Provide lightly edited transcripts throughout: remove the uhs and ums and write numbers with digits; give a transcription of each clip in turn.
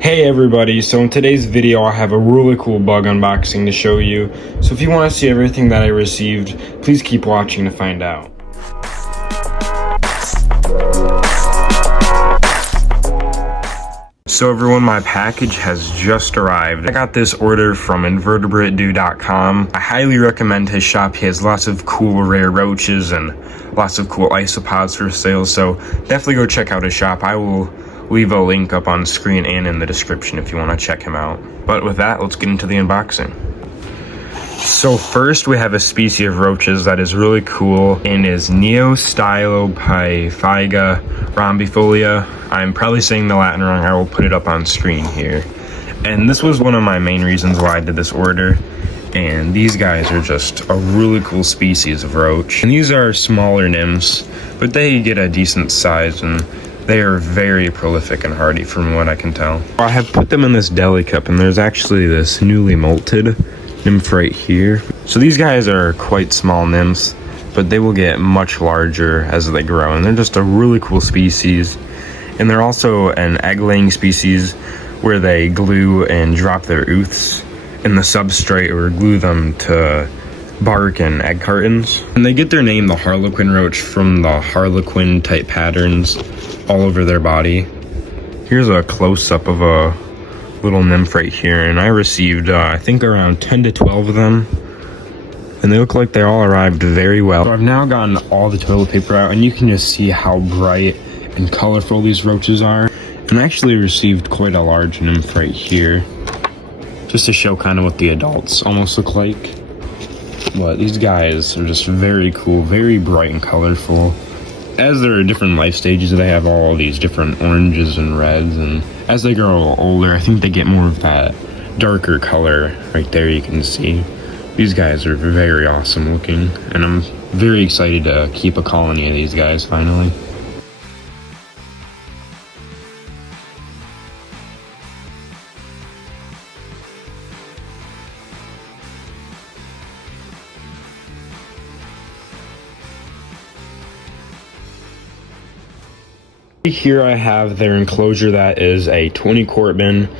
Hey everybody, so in today's video I have a really cool bug unboxing to show you. So if you want to see everything that I received, please keep watching to find out. So everyone, my package has just arrived. I got this order from invertebratedude.com. I highly recommend his shop. He has lots of cool rare roaches and lots of cool isopods for sale, so definitely go check out his shop. I will leave a link up on screen and in the description if you want to check him out. But with that, let's get into the unboxing. So first we have a species of roaches that is really cool and is Neostylopyphiga rhombifolia. I'm probably saying the Latin wrong. I will put it up on screen here. And this was one of my main reasons why I did this order. And these guys are just a really cool species of roach. And these are smaller nymphs, but they get a decent size and they are very prolific and hardy from what I can tell. I have put them in this deli cup, and there's actually this newly molted nymph right here. So these guys are quite small nymphs, but they will get much larger as they grow, and they're just a really cool species. And they're also an egg-laying species where they glue and drop their ooths in the substrate or glue them to bark and egg cartons. And they get their name, the Harlequin Roach, from the Harlequin type patterns all over their body. Here's a close-up of a little nymph right here, and I received I think around 10 to 12 of them, and they look like they all arrived very well. So I've now gotten all the toilet paper out, and you can just see how bright and colorful these roaches are. And I actually received quite a large nymph right here, just to show kind of what the adults almost look like. But these guys are just very cool, very bright and colorful. As there are different life stages, they have all these different oranges and reds, and as they grow older, I think they get more of that darker color right there. You can see these guys are very awesome looking, and I'm very excited to keep a colony of these guys finally. Here I have their enclosure that is a 20 quart bin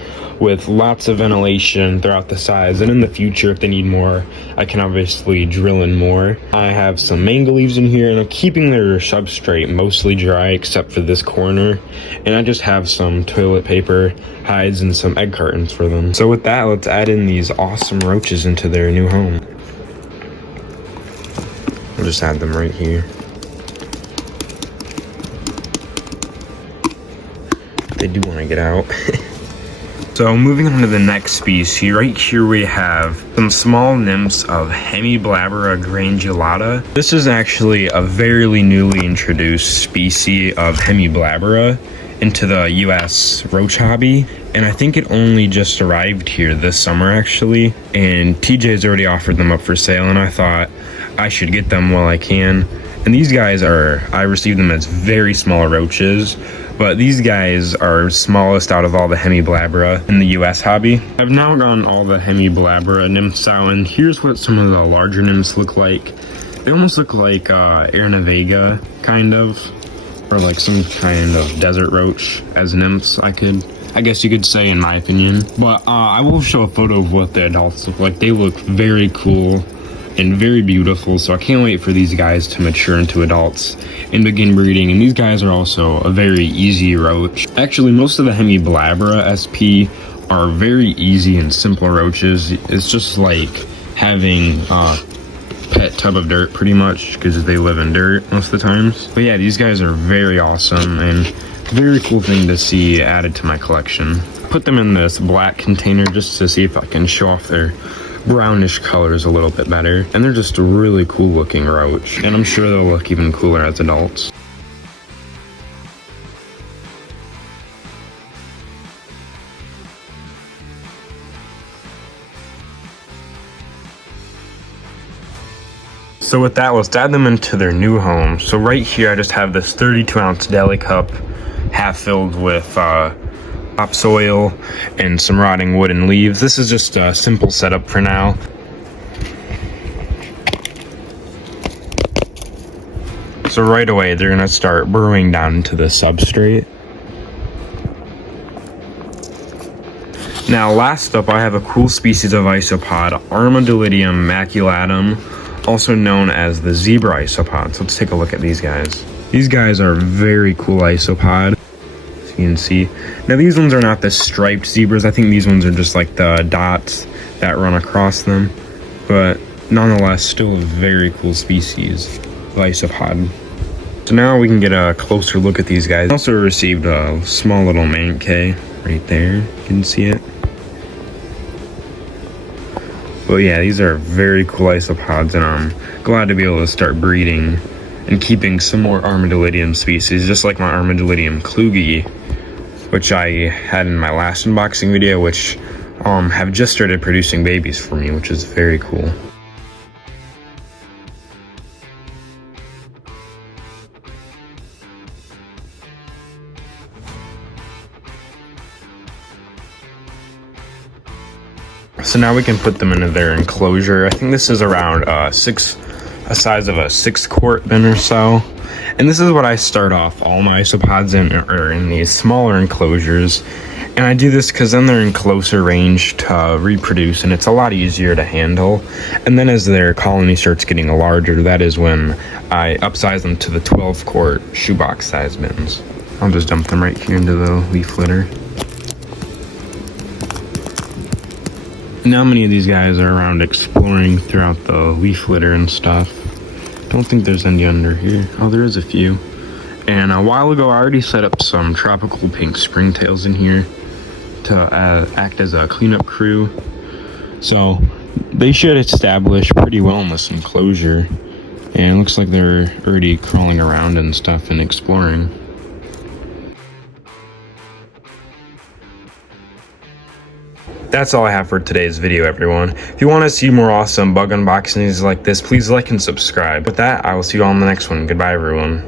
with lots of ventilation throughout the sides, and in the future if they need more I can obviously drill in more. I have some mango leaves in here, and I'm keeping their substrate mostly dry except for this corner, and I just have some toilet paper, hides, and some egg cartons for them. So with that, let's add in these awesome roaches into their new home. I'll just add them right here. They do want to get out. So moving on to the next species, right here we have some small nymphs of Hemiblabra granulata. This is actually a very newly introduced species of Hemiblabra into the US roach hobby, and I think it only just arrived here this summer actually, and TJ's already offered them up for sale, and I thought I should get them while I can. And these guys I received them as very small roaches, but these guys are smallest out of all the Hemiblabra in the US hobby. I've now gotten all the Hemiblabra nymphs out, and here's what some of the larger nymphs look like. They almost look like Vega, kind of, or like some kind of desert roach as nymphs, I guess you could say, in my opinion. But I will show a photo of what the adults look like. They look very cool and very beautiful, so I can't wait for these guys to mature into adults and begin breeding. And these guys are also a very easy roach. Actually, most of the Hemiblabra SP are very easy and simple roaches. It's just like having a pet tub of dirt pretty much, because they live in dirt most of the times. But yeah, these guys are very awesome and very cool thing to see added to my collection. Put them in this black container just to see if I can show off their brownish colors a little bit better, and they're just a really cool looking roach, and I'm sure they'll look even cooler as adults. So with that, let's add them into their new home. So right here I just have this 32-ounce deli cup half filled with topsoil and some rotting wood and leaves. This is just a simple setup for now. So right away they're gonna start burrowing down into the substrate. Now, last up, I have a cool species of isopod, Armadillidium maculatum, also known as the zebra isopod. So let's take a look at these guys. These guys are very cool isopod, as you can see. Now, these ones are not the striped zebras. I think these ones are just like the dots that run across them. But nonetheless, still a very cool species of isopod. So now we can get a closer look at these guys. I also received a small little mankey right there. You can see it. But yeah, these are very cool isopods, and I'm glad to be able to start breeding and keeping some more Armadillidium species, just like my Armadillidium klugi, which I had in my last unboxing video, which have just started producing babies for me, which is very cool. So now we can put them into their enclosure. I think this is around a size of a 6-quart bin or so. And this is what I start off all my isopods in these smaller enclosures. And I do this because then they're in closer range to reproduce, and it's a lot easier to handle. And then as their colony starts getting larger, that is when I upsize them to the 12-quart shoebox size bins. I'll just dump them right here into the leaf litter. Now many of these guys are around exploring throughout the leaf litter and stuff. Don't think there's any under here. Oh, there is a few. And a while ago, I already set up some tropical pink springtails in here to act as a cleanup crew. So they should establish pretty well in this enclosure. And it looks like they're already crawling around and stuff and exploring. That's all I have for today's video, everyone. If you want to see more awesome bug unboxings like this, please like and subscribe. With that, I will see you all in the next one. Goodbye, everyone.